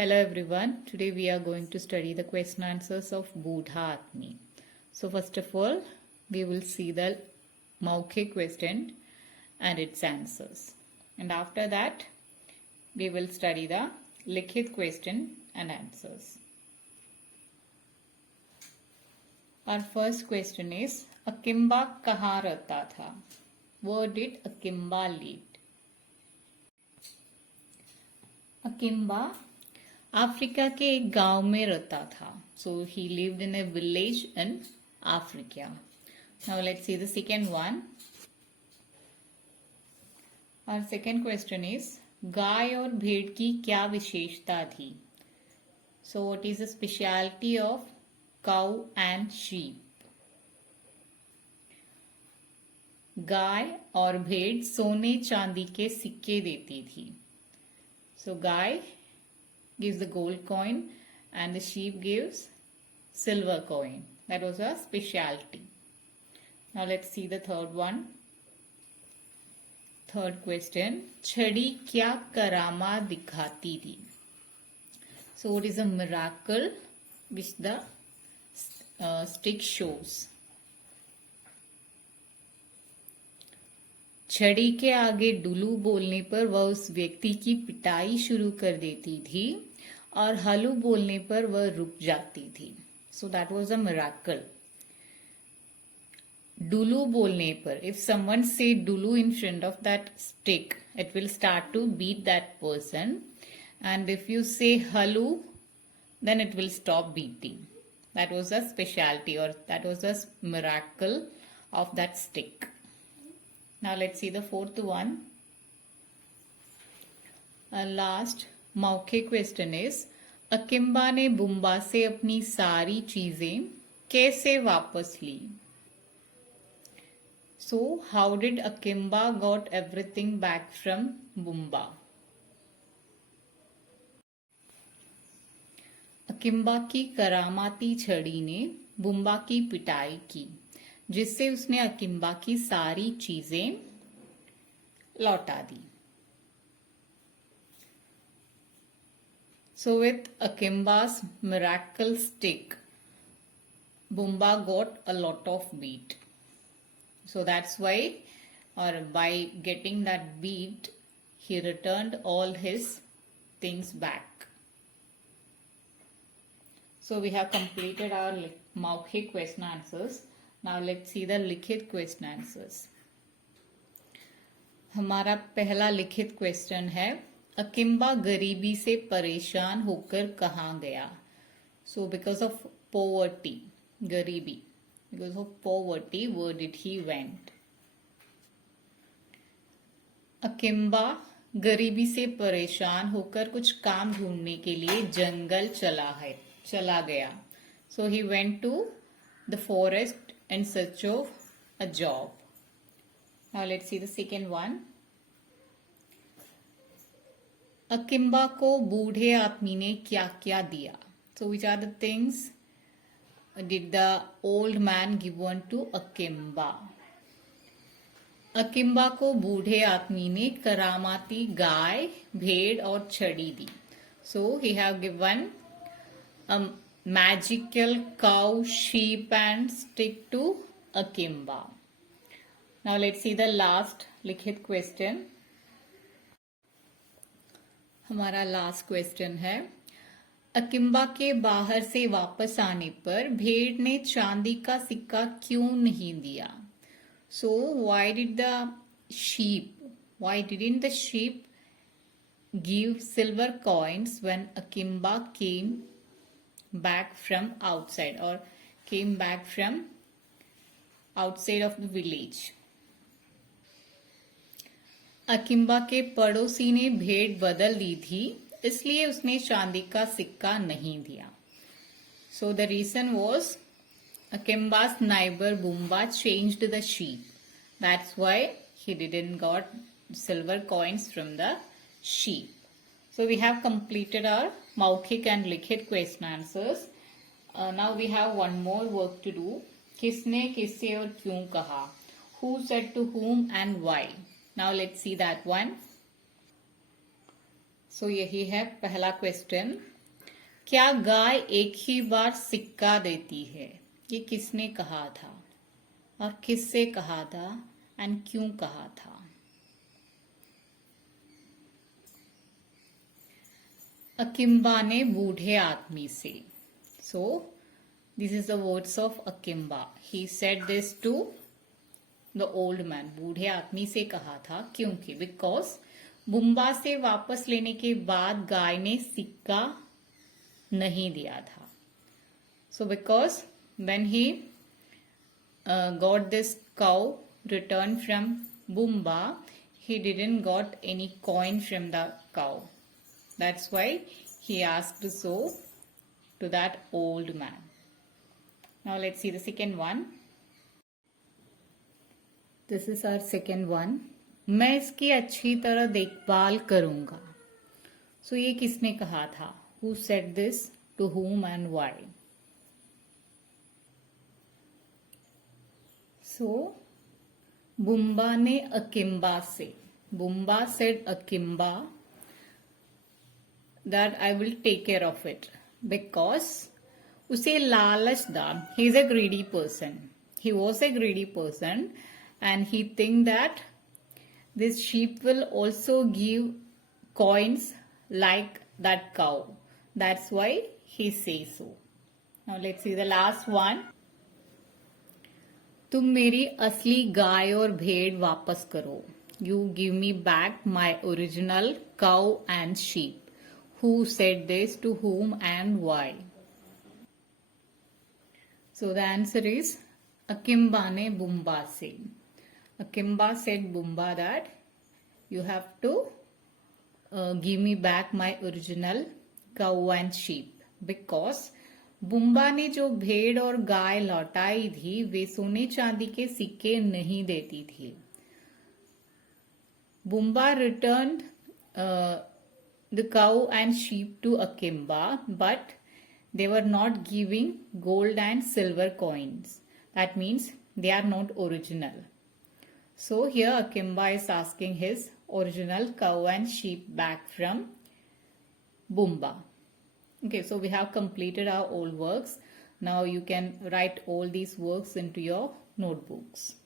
Hello everyone. Today we are going to study the question answers of Budha Atmi. So first of all, we will see the Maukhe question and its answers. And after that, we will study the Likhit question and answers. Our first question is, Akimba kahan rehta tha? Where did Akimba live? Akimba Africa के एक गांव में रहता था. So he lived in a village in Africa. Now let's see the second one. Our second question is, गाय और भेड़ की क्या विशेषता थी? So what is the speciality of cow and sheep? गाय और भेड़ सोने चांदी के सिक्के देती थी. So guy gives the gold coin and the sheep gives silver coin. That was a specialty. Now let's see the third one. Third question. छड़ी क्या करामा दिखाती थी? So what is a miracle which the stick shows? छड़ी के आगे डुलू बोलने पर वह उस व्यक्ति की पिटाई शुरू कर देती थी और हलू बोलने पर वह रुक जाती थी. So that was a miracle. डुलू बोलने पर, इफ समवन से डुलू in front of that stick, it will start to beat that person, and if you say हलू, then it will stop beating. That was a speciality और that was a miracle of that stick. Now let's see the fourth one. Last मौखिक question is, अकिम्बा ने बुम्बा से अपनी सारी चीजें कैसे वापस ली? So how did Akimba got everything back from Bumba? अकिम्बा की करामाती छड़ी ने बुम्बा की पिटाई की, जिससे उसने अकिम्बा की सारी चीजें लौटा दी. So with Akimba's miracle stick, Bumba got a lot of beat. So that's why, or by getting that beat, he returned all his things back. So we have completed our Maukhic question answers. Now let's see the लिखित question answers. हमारा पहला लिखित question है, अकिम्बा गरीबी से परेशान होकर कहाँ गया? So because of poverty, गरीबी, because of poverty, where did he went? अकिम्बा गरीबी से परेशान होकर कुछ काम ढूंढने के लिए जंगल चला गया. So he went to the forest in search of a job. Now let's see the second one. अकिम्बा को बूढ़े आदमी ने क्या क्या दिया? So which are the things did the old man given to Akimba? अकिम्बा को बूढ़े आदमी ने करामाती गाय, भेड़ और छड़ी दी. So he have given a magical cow, sheep and stick to Akimba. Now let's see the last लिखित question. हमारा लास्ट क्वेश्चन है, अकिम्बा के बाहर से वापस आने पर भेड़ ने चांदी का सिक्का क्यों नहीं दिया? So why didn't the sheep give silver coins when Akimba came back from outside or came back from outside of the village? अकिम्बा के पड़ोसी ने भेड़ बदल दी थी, इसलिए उसने चांदी का सिक्का नहीं दिया. So the reason was Akimba's neighbor Bumba changed the sheep. That's why he didn't got silver coins from the sheep. So we have completed our मौखिक and लिखित question answers. Now we have one more work to do. किसने किससे और क्यों कहा? Who said to whom and why? Now let's see that one. So यही है पहला क्वेश्चन. क्या गाय एक ही बार सिक्का देती है? ये किसने कहा था और किससे कहा था एंड क्यों कहा था? अकिम्बा ने बूढ़े आदमी से. So this is the words of Akimba. He said this to the old man. बूढ़े आदमी से कहा था क्योंकि बिकॉज बुम्बा से वापस लेने के बाद गाय ने सिक्का नहीं दिया था. So because when he got this cow returned from Bumba, he didn't got any coin from the cow. That's why he asked so to that old man. Now let's see the second one. This is our second one. मैं इसकी अच्छी तरह देखभाल करूंगा. So ये किसने कहा था? Who said this? To whom and why? So, बुम्बा ने अकिम्बा से. बुम्बा said अकिम्बा that I will take care of it because उसे लालच था. He is a greedy person. He was a greedy person and he think that this sheep will also give coins like that cow. That's why he says so. Now let's see the last one. तुम मेरी असली गाय और भेड़ वापस करो. You give me back my original cow and sheep. Who said this to whom and why? So the answer is Akimba ने बुम्बा से. Akimba said Bumba that you have to give me back my original cow and sheep because बुम्बा ने जो भेड़ और गाय लौटाई थी वे सोने चांदी के सिक्के नहीं देती थी. बुम्बा returned the cow and sheep to Akimba, but they were not giving gold and silver coins. That means they are not original. So here Akimba is asking his original cow and sheep back from Bumba. Okay, so we have completed our old works. Now you can write all these works into your notebooks.